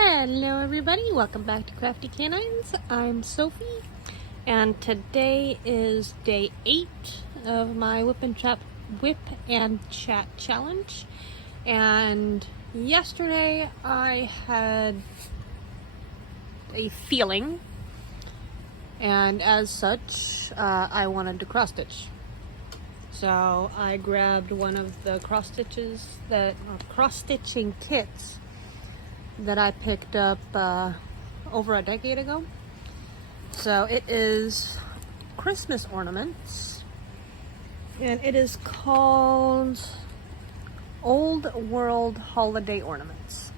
Hello everybody, welcome back to Crafty Canines. I'm Sophie, and today is day 8 of my Whip and Chat challenge. And yesterday I had a feeling, and as such, I wanted to cross stitch. So I grabbed one of the cross stitching kits that I picked up over a decade ago. So it is Christmas ornaments, and it is called Old World Holiday Ornaments.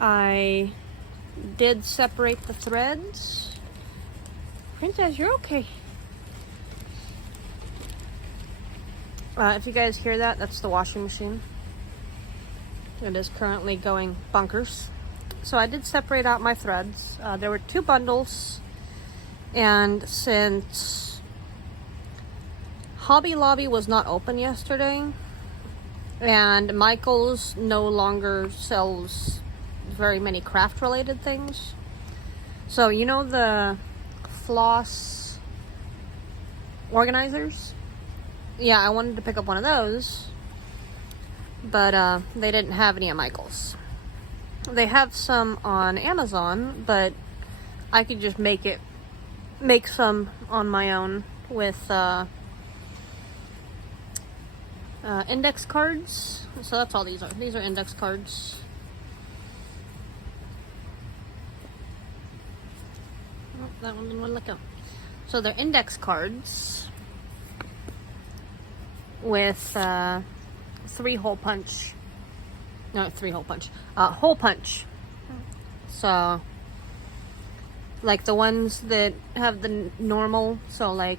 I did separate the threads. Princess, you're okay. If you guys hear that, that's the washing machine. It is currently going bonkers. So I did separate out my threads. There were 2 bundles, and since Hobby Lobby was not open yesterday, and Michael's no longer sells very many craft related things. So you know the floss organizers? Yeah, I wanted to pick up one of those, but they didn't have any at Michael's. They have some on Amazon, but I could just make some on my own with index cards. So that's all these are. These are index cards. Oh, that one didn't want to let go. So they're index cards with 3-hole punch. No, 3-hole punch. Hole punch. So, like the ones that have the normal, so like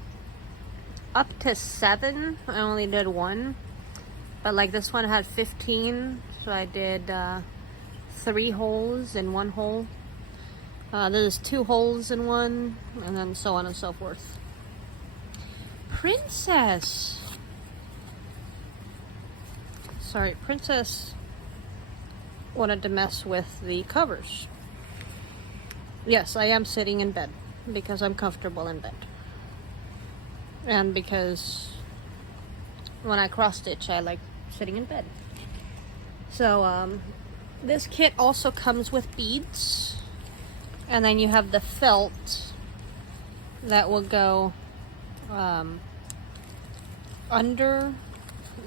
up to 7, I only did 1. But like this one had 15, so I did 3 holes in 1 hole. There's 2 holes in 1, and then so on and so forth. Princess! Sorry, Princess wanted to mess with the covers. Yes, I am sitting in bed because I'm comfortable in bed. And because when I cross stitch, I like sitting in bed. So, this kit also comes with beads. And then you have the felt that will go under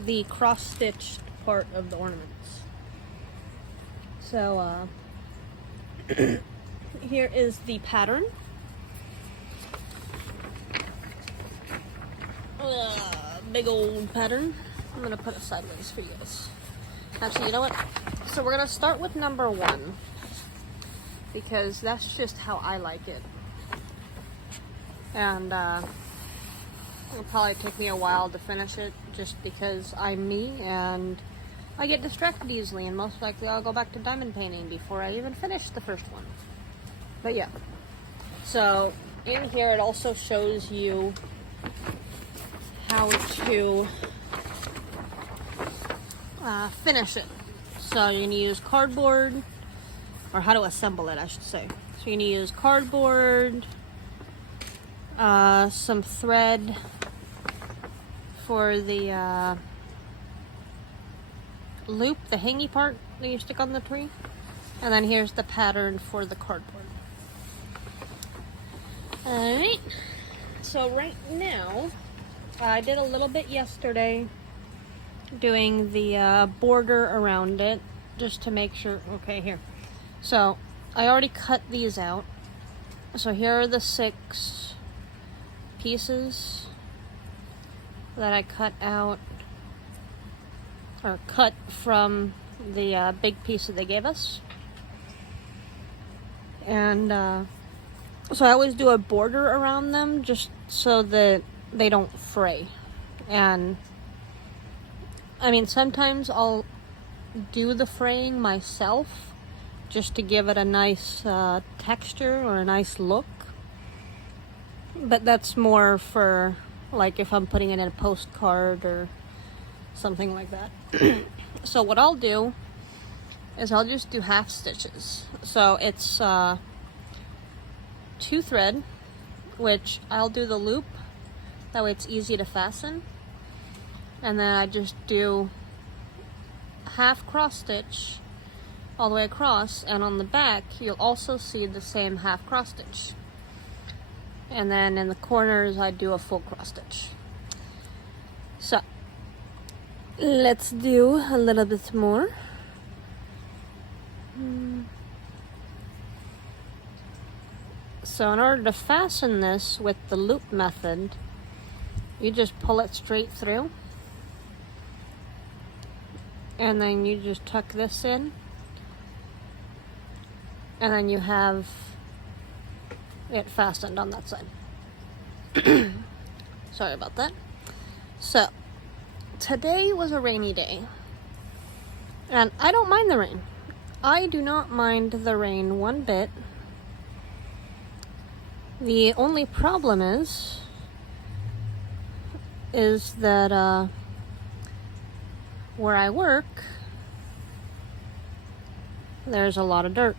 the cross-stitched part of the ornaments. So, here is the pattern. Big old pattern. I'm gonna put it sideways for you guys. Actually, you know what? So we're gonna start with number 1, because that's just how I like it. And it'll probably take me a while to finish it, just because I'm me and I get distracted easily, and most likely I'll go back to diamond painting before I even finish the first one. But yeah. So in here it also shows you how to finish it. So you're gonna use cardboard, or how to assemble it, I should say. So you're gonna use cardboard, some thread for the loop, the hangy part that you stick on the tree, and then here's the pattern for the cardboard. Alright, so right now, I did a little bit yesterday doing the border around it, just to make sure. Okay, here. So, I already cut these out. So here are the 6 pieces that I cut out, or cut from the big piece that they gave us. And so I always do a border around them, just so that they don't fray. And I mean, sometimes I'll do the fraying myself, just to give it a nice texture or a nice look. But that's more for like if I'm putting it in a postcard or something like that. So what I'll do is I'll just do half stitches. So it's 2 thread, which I'll do the loop, that way it's easy to fasten. And then I just do half cross stitch all the way across, and on the back you'll also see the same half cross stitch. And then in the corners I do a full cross stitch. So let's do a little bit more. So in order to fasten this with the loop method, you just pull it straight through, and then you just tuck this in, and then you have it fastened on that side. Sorry about that. So today was a rainy day, and I don't mind the rain. I do not mind the rain one bit. The only problem is that where I work, there's a lot of dirt.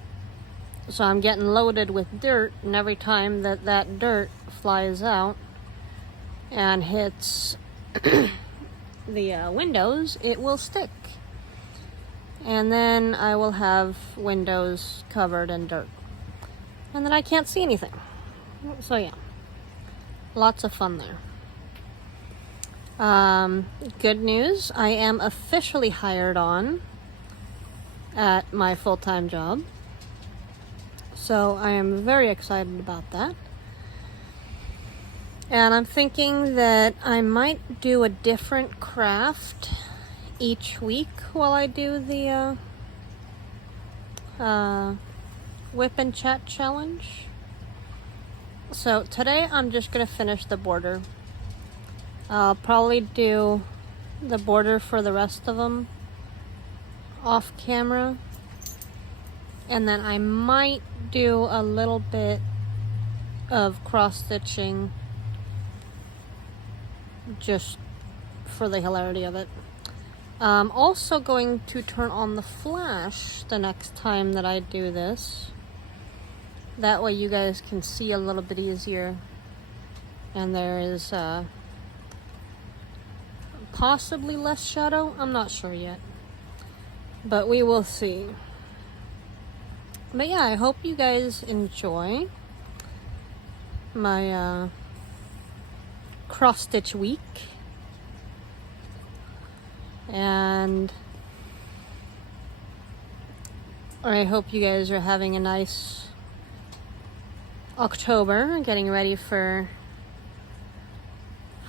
So I'm getting loaded with dirt, and every time that dirt flies out and hits the windows, it will stick. And then I will have windows covered in dirt. And then I can't see anything. So yeah, lots of fun there. Good news, I am officially hired on at my full-time job. So I am very excited about that. And I'm thinking that I might do a different craft each week while I do the Wipnchat challenge. So today I'm just going to finish the border. I'll probably do the border for the rest of them off camera. And then I might do a little bit of cross stitching just for the hilarity of it. I'm also going to turn on the flash the next time that I do this. That way you guys can see a little bit easier. And there is possibly less shadow. I'm not sure yet. But we will see. But yeah, I hope you guys enjoy my cross stitch week. And I hope you guys are having a nice October, getting ready for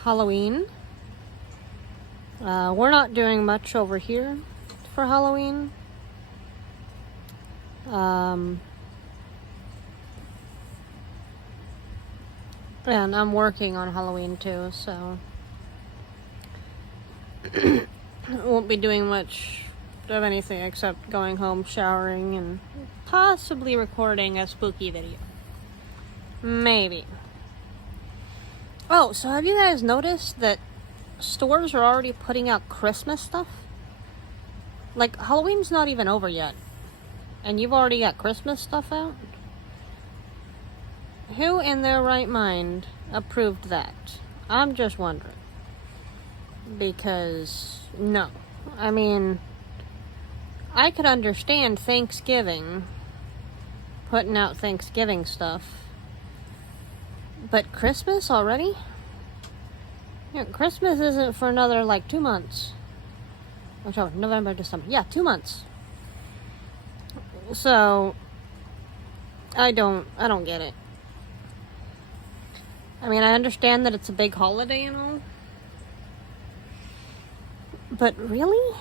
Halloween. We're not doing much over here for Halloween. And I'm working on Halloween too, so won't be doing much of anything except going home, showering, and possibly recording a spooky video. Maybe. Oh, so have you guys noticed that stores are already putting out Christmas stuff? Like, Halloween's not even over yet, and you've already got Christmas stuff out? Who in their right mind approved that? I'm just wondering. Because, no. I mean, I could understand Thanksgiving putting out Thanksgiving stuff. But Christmas already? Yeah, Christmas isn't for another, like, 2 months. Which, oh, November, December. Yeah, 2 months. So, I don't get it. I mean, I understand that it's a big holiday and all. But really?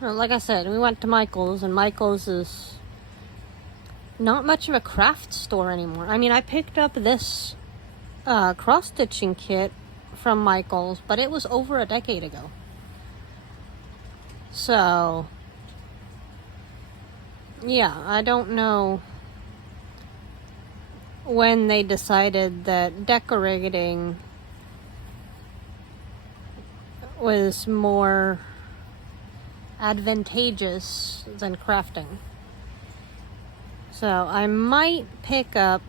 Well, like I said, we went to Michael's, and Michael's is not much of a craft store anymore. I mean, I picked up this cross-stitching kit from Michael's, but it was over a decade ago. So, yeah, I don't know when they decided that decorating was more advantageous than crafting. So I might pick up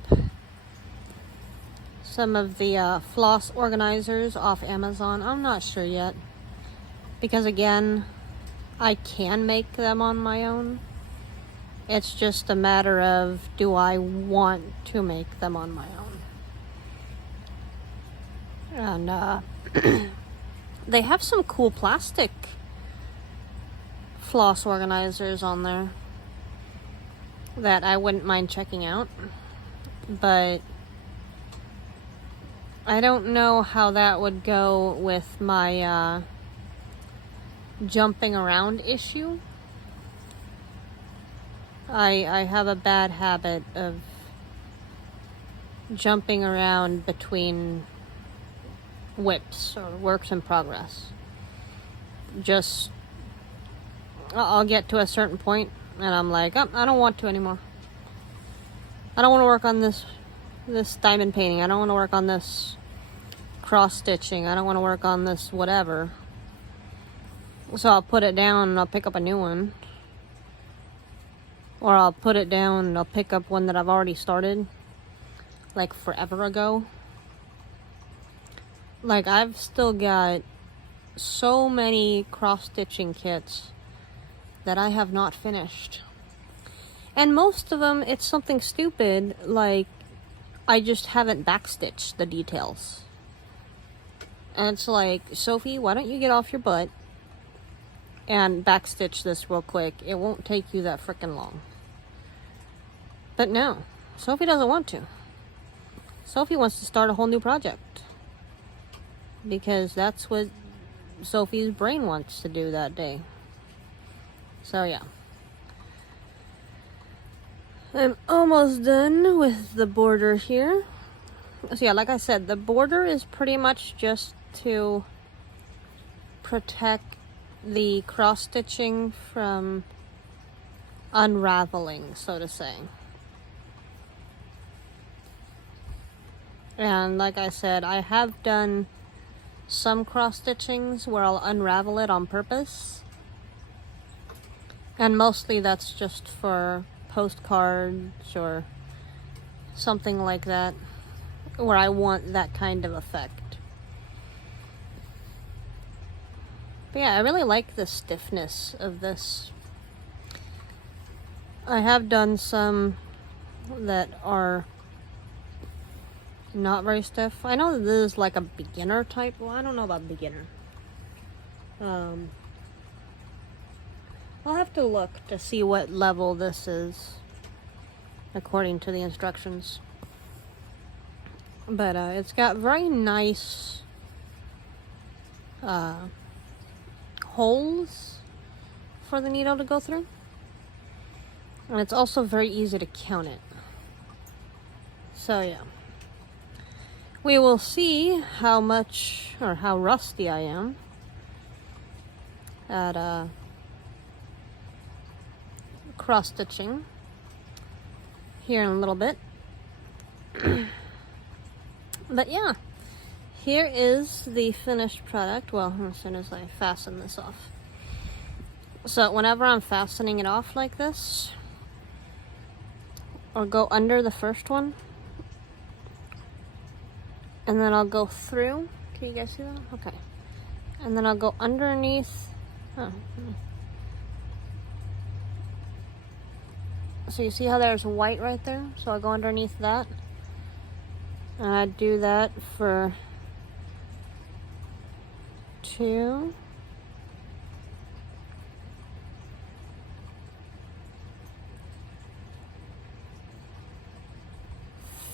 some of the floss organizers off Amazon. I'm not sure yet. Because again, I can make them on my own. It's just a matter of, do I want to make them on my own? And they have some cool plastic floss organizers on there that I wouldn't mind checking out. But I don't know how that would go with my jumping around issue. I have a bad habit of jumping around between whips or works in progress. Just, I'll get to a certain point and I'm like, oh, I don't want to anymore. I don't want to work on this diamond painting. I don't want to work on this cross stitching. I don't want to work on this whatever. So I'll put it down and I'll pick up a new one. Or I'll put it down and I'll pick up one that I've already started, like forever ago. Like, I've still got so many cross-stitching kits that I have not finished. And most of them, it's something stupid, like I just haven't backstitched the details. And it's like, Sophie, why don't you get off your butt and backstitch this real quick? It won't take you that freaking long. But no, Sophie doesn't want to. Sophie wants to start a whole new project. Because that's what Sophie's brain wants to do that day. So yeah. I'm almost done with the border here. So yeah, like I said, the border is pretty much just to protect the cross-stitching from unraveling, so to say. And like I said, I have done some cross-stitchings where I'll unravel it on purpose. And mostly that's just for postcards or something like that, where I want that kind of effect. But yeah, I really like the stiffness of this. I have done some that are not very stiff. I know that this is like a beginner type. Well, I don't know about beginner. I'll have to look to see what level this is according to the instructions. But it's got very nice holes for the needle to go through. And it's also very easy to count it. So yeah. We will see how much or how rusty I am at cross stitching here in a little bit. But yeah, here is the finished product. Well, as soon as I fasten this off. So whenever I'm fastening it off like this, I'll go under the first one, and then I'll go through. Can you guys see that? Okay. And then I'll go underneath. Oh. So you see how there's white right there? So I'll go underneath that. And I do that for 2.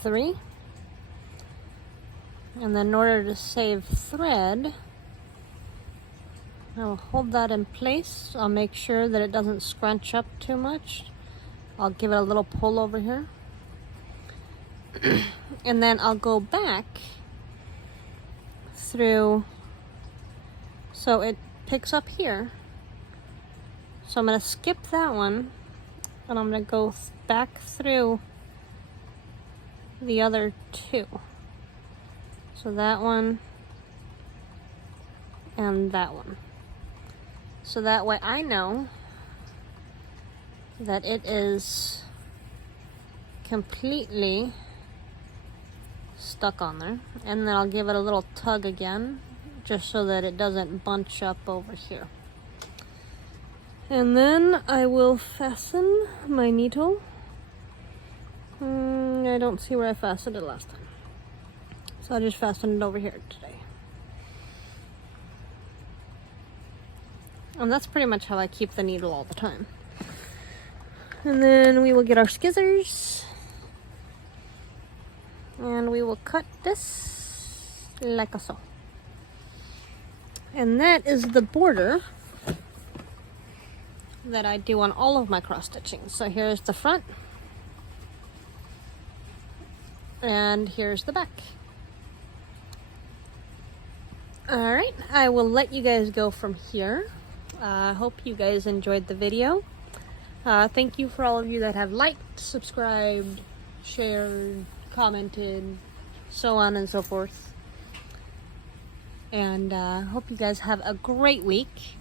3. And then in order to save thread, I will hold that in place. I'll make sure that it doesn't scrunch up too much. I'll give it a little pull over here. And then I'll go back through, so it picks up here. So I'm going to skip that one, and I'm going to go back through the other 2. So that one and that one. So that way I know that it is completely stuck on there. And then I'll give it a little tug again, just so that it doesn't bunch up over here. And then I will fasten my needle. I don't see where I fastened it last time. So I just fastened it over here today. And that's pretty much how I keep the needle all the time. And then we will get our scissors. And we will cut this like so. And that is the border that I do on all of my cross stitching. So here's the front. And here's the back. Alright, I will let you guys go from here. I hope you guys enjoyed the video. Thank you for all of you that have liked, subscribed, shared, commented, so on and so forth. And hope you guys have a great week.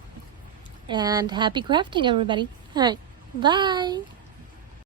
And happy crafting, everybody. Alright, bye!